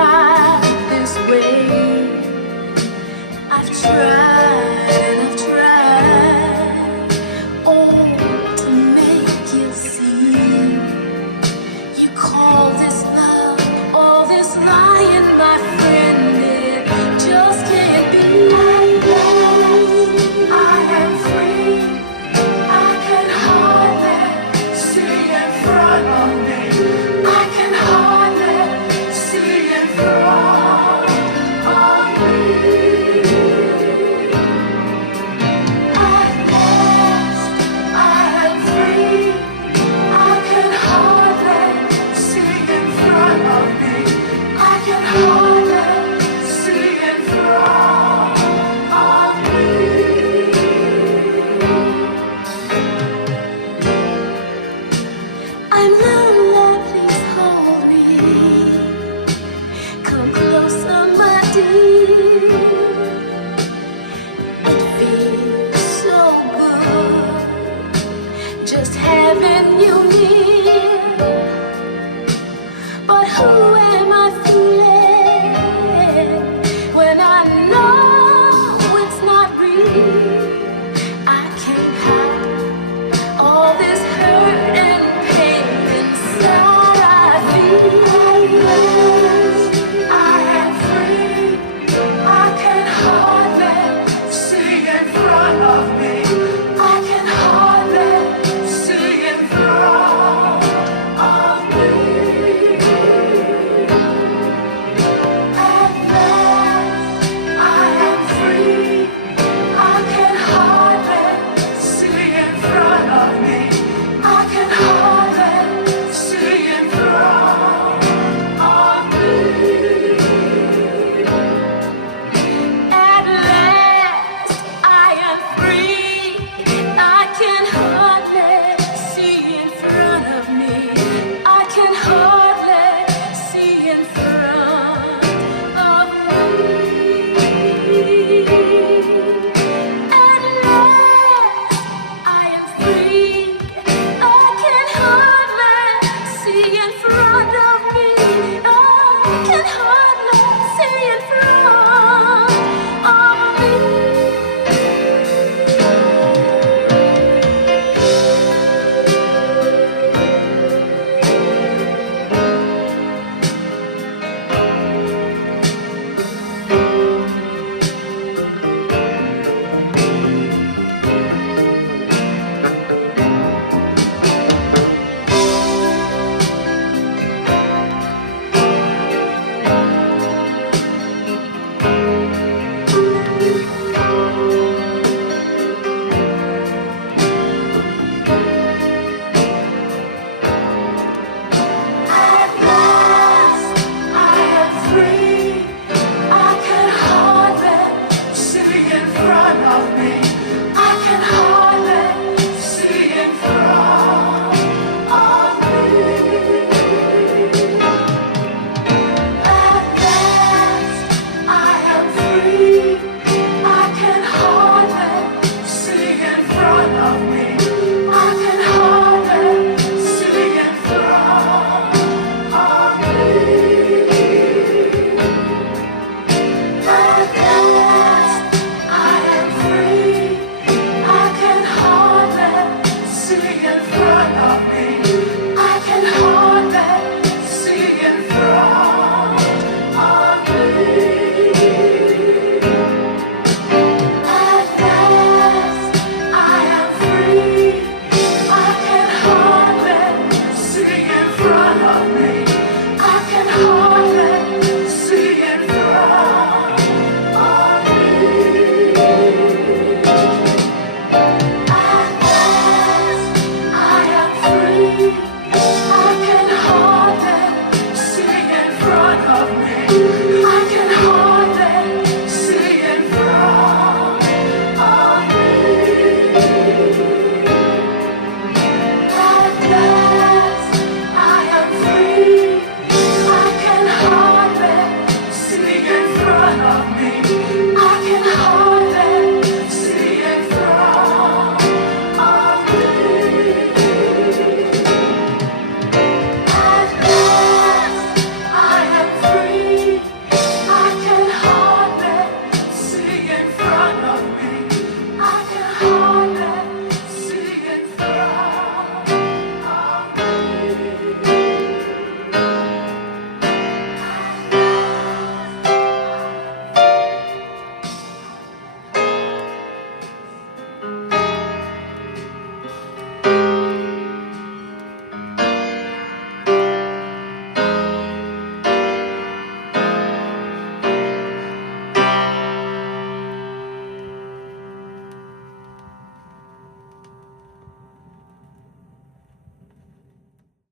life this way. I've tried and I've tried, oh, to make you see. You call this love, all this lying, my friend, it just can't be. I am free. I can hardly see in front of me. I can hardly see in front of me. At last, I am free. I can hardly see in front of me. I can hardly see in front of me. I'm lonely, please hold me. Come closer, my dear. It feels so good just having you near. But who